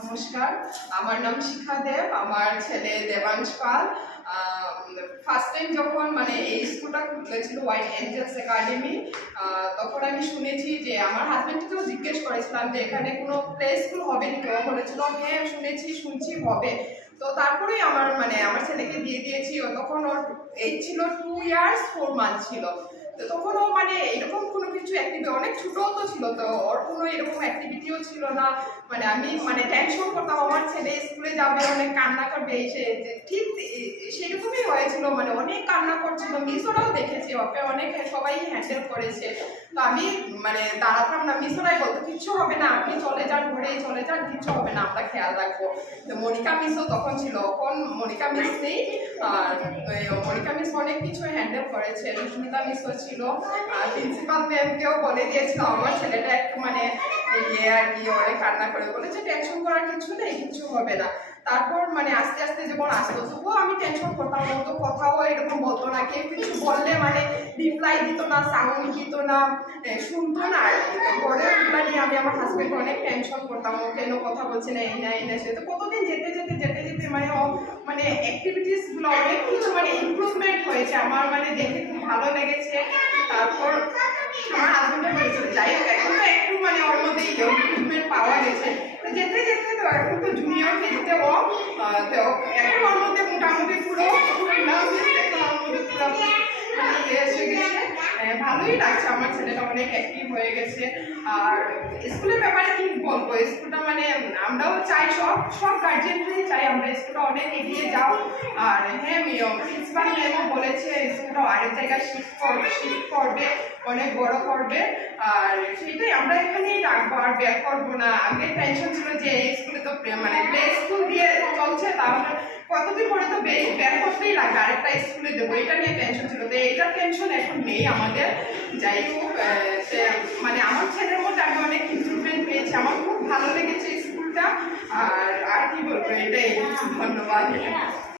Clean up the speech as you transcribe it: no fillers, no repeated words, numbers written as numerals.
নমস্কার, আমার নাম শিখা দেব, আমার ছেলে দেবাংশ পাল। ফার্স্ট টাইম যখন এই স্কুলটা খুলেছিল হোয়াইট এঞ্জেলস একাডেমি, তখন আমি শুনেছি যে আমার হাজব্যান্ডকেও জিজ্ঞেস করেছিলাম যে এখানে কোনো প্লে স্কুল হবে নাকি। ও বলেছিল হ্যাঁ শুনছি হবে। তো তারপরেই আমার ছেলেকে দিয়ে দিয়েছি। ও তখন ওর এজ ছিল 2 years 4 months ছিল। তো তখন ও এরকম কোনো কিছু অ্যাক্টিভিটি, অনেক ছোটও তো ছিল, তো ওর কোনো এরকম অ্যাক্টিভিটিও ছিল না। আমি টেনশন করতাম আমার ছেলে স্কুলে যাবে, অনেক কান্না করবে। ঠিক সেরকমই হয়েছিল, অনেক কান্না করছিল। মিস ওরাও দেখেছে, ওকে অনেক সবাই হ্যান্ডেল করেছে। তো আমি দাঁড়াতাম না, মিস ওরাই বলতো কিচ্ছু হবে না, আপনি চলে যান, ঘরে চলে যান, কিচ্ছু হবে না, আমরা খেয়াল রাখবো। তো মনিকা মিসও তখন ছিল, এখন মনিকা মিস নেই। আর মনিকা মিস অনেক কিছু হ্যান্ডেল করেছে, সুস্মিতা মিসও ছিল। আর প্রিন্সিপাল ম্যামকেও বলে দিয়েছিল আমার ছেলেটা একটু আর কি অনেক কান্না করে, বলেছে টেনশন করার কিছু নেই, কিছু হবে না। তারপর আস্তে আস্তে যখন আসতো, তবুও আমি টেনশন করতাম। ও তো কথাও এরকম বলতো না, কেউ কিছু বললে রিপ্লাই দিত না, সাউন্ড দিত না, শুনতো না। আর ঘরে নিয়ে আমি আমার হাজবেন্ড অনেক টেনশন করতাম, ও কেন কথা বলছে না, এই না এই না সে। তো কতদিন যেতে যেতে ও অ্যাক্টিভিটিস গুলো অনেক কিছু ইমপ্রুভমেন্ট হয়েছে। আমার দেখে খুব ভালো লেগেছে। তারপর আমার হাজবেন্ড বলেছিল যাই হোক, এখন তো একটু ওর মধ্যে ইমপ্রুভমেন্ট পাওয়া গেছে। তো যেতে যেতে তো এখন তো জুনিয়র কেজিতে ও, তো এখন ওর মধ্যে মোটামুটি পুরো এসে গেছে। ভালোই লাগছে, আমার ছেলেটা অনেক অ্যাক্টিভ হয়ে গেছে। আর স্কুলের ব্যাপারে কি বলবো, স্কুলটা আমরাও চাই, সব গার্জিয়ানরাই চাই আমরা স্কুলটা অনেক এগিয়ে যাও। আর হ্যাঁ, প্রিন্সিপাল ম্যামও বলেছে স্কুলটা আরেক জায়গায় শিফট করবে, অনেক বড় করবে। আর সেটাই আমরা এখানেই রাখবো, আর ব্যাক করবো না। আগে টেনশন ছিল যে এই স্কুলে তো প্লে স্কুল দিয়ে চলছে, তাহলে কতদিন পরে তো ব্যাক করতেই লাগবে, আরেকটা স্কুলে দেবো, এটা নিয়ে টেনশন ছিল। তো এইটার টেনশন এখন নেই আমাদের। যাই হোক, আমার ছেলের মধ্যে আমি অনেক ইমপ্রুভমেন্ট পেয়েছি, আমার খুব ভালো লেগেছে স্কুলটা। আর কি বলবো, এটাই। ধন্যবাদ।